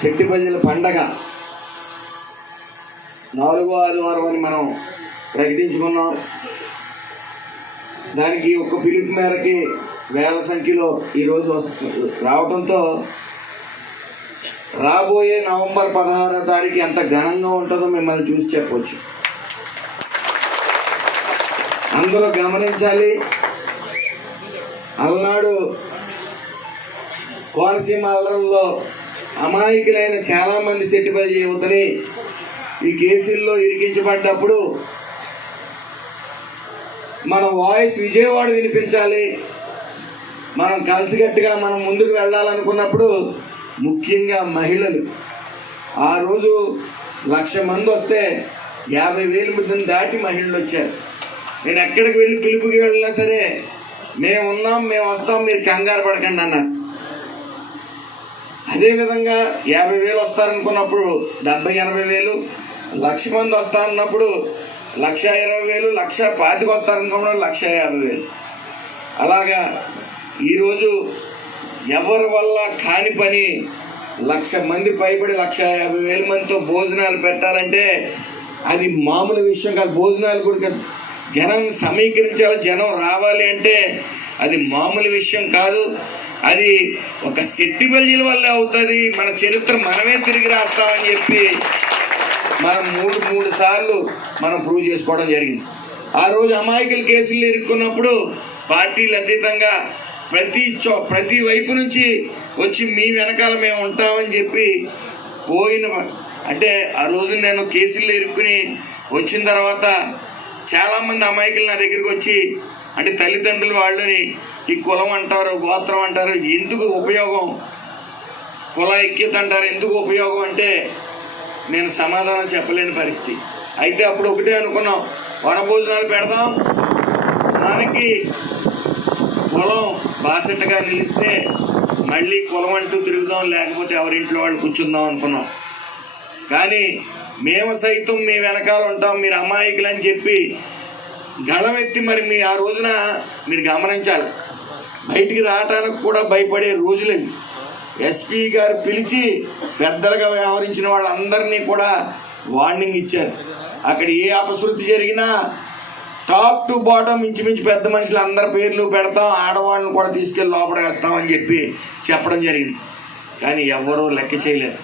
సెట్టిపల్లిల పండగ 4వ ఆదివారం అని మనం ప్రకటించుకున్నాం. దానికి ఒక పిలుపు మేరకి వేల సంఖ్యలో ఈరోజు రావడంతో రాబోయే నవంబర్ 16వ తారీఖు ఎంత ఘనంగా ఉంటుందో మిమ్మల్ని చూసి చెప్పవచ్చు. అందరూ గమనించాలి. అలనాడు కోనసీమ అల్లరంలో అమాయకులైన చాలామంది సెట్టిపల్లి యువతని ఈ కేసుల్లో ఇరికించబడ్డప్పుడు మన వాయిస్ విజయవాడ వినిపించాలి, మనం కలిసికట్టుగా మనం ముందుకు వెళ్ళాలనుకున్నప్పుడు ముఖ్యంగా మహిళలు ఆ రోజు 1,00,000 మంది వస్తే 50,000 మందిని దాటి మహిళలు వచ్చారు. నేను ఎక్కడికి వెళ్ళి పిలుపుకి వెళ్ళినా సరే మేము ఉన్నాం, మేము వస్తాం, మీరు కంగారు పడకండి అన్నారు. అదేవిధంగా 50,000 వస్తారనుకున్నప్పుడు 70,000-80,000, 1,00,000 మంది వస్తారన్నప్పుడు 1,20,000, 1,25,000 వస్తారనుకున్నప్పుడు 1,50,000. అలాగా ఈరోజు ఎవరి వల్ల కాని పని 1,00,000 మంది పైబడి 1,50,000 మందితో భోజనాలు పెట్టాలంటే అది మామూలు విషయం కాదు. భోజనాలు కూడా జనం సమీకరించాలి, జనం రావాలి అంటే అది మామూలు విషయం కాదు. అది ఒక సెట్టిపల్లిల వల్లే అవుతుంది. మన చరిత్ర మనమే తిరిగి రాస్తామని చెప్పి మనం మూడు సార్లు మనం ప్రూవ్ చేసుకోవడం జరిగింది. ఆ రోజు అమాయకుల కేసులు ఇరుక్కున్నప్పుడు పార్టీలు అతీతంగా ప్రతి వైపు నుంచి వచ్చి మీ వెనకాల మేము ఉంటామని చెప్పి అంటే ఆ రోజు నేను కేసుల్లో ఇరుక్కుని వచ్చిన తర్వాత చాలామంది అమాయకులు నా దగ్గరికి వచ్చి అంటే తల్లిదండ్రులు వాళ్ళని ఈ కులం అంటారు, గోత్రం అంటారు, ఎందుకు ఉపయోగం, కుల ఐక్యత అంటారు, ఎందుకు ఉపయోగం అంటే నేను సమాధానం చెప్పలేని పరిస్థితి. అయితే అప్పుడు ఒకటే అనుకున్నాం, వనభోజనాలు పెడదాం, మనకి కులం బాసెట్టగా నిలిస్తే మళ్ళీ కులం అంటూ తిరుగుదాం, లేకపోతే ఎవరింట్లో వాళ్ళు కూర్చుందాం అనుకున్నాం. కానీ మేము సైతం మీ వెనకాల ఉంటాం, మీరు అమాయకులు అని చెప్పి గళమెత్తి మరి మీ ఆ రోజున మీరు గమనించాలి, బయటికి రావటానికి కూడా భయపడే రోజులవి. ఎస్పీ గారు పిలిచి పెద్దలుగా వ్యవహరించిన వాళ్ళందరినీ కూడా వార్నింగ్ ఇచ్చారు. అక్కడ ఏ అపశృతి జరిగినా టాప్ టు బాటమ్ ఇంచుమించు పెద్ద మనుషులు అందరి పేర్లు పెడతాం, ఆడవాళ్ళని కూడా తీసుకెళ్ళి లోపల వేస్తామని చెప్పి చెప్పడం జరిగింది. కానీ ఎవరూ లెక్క చేయలేరు.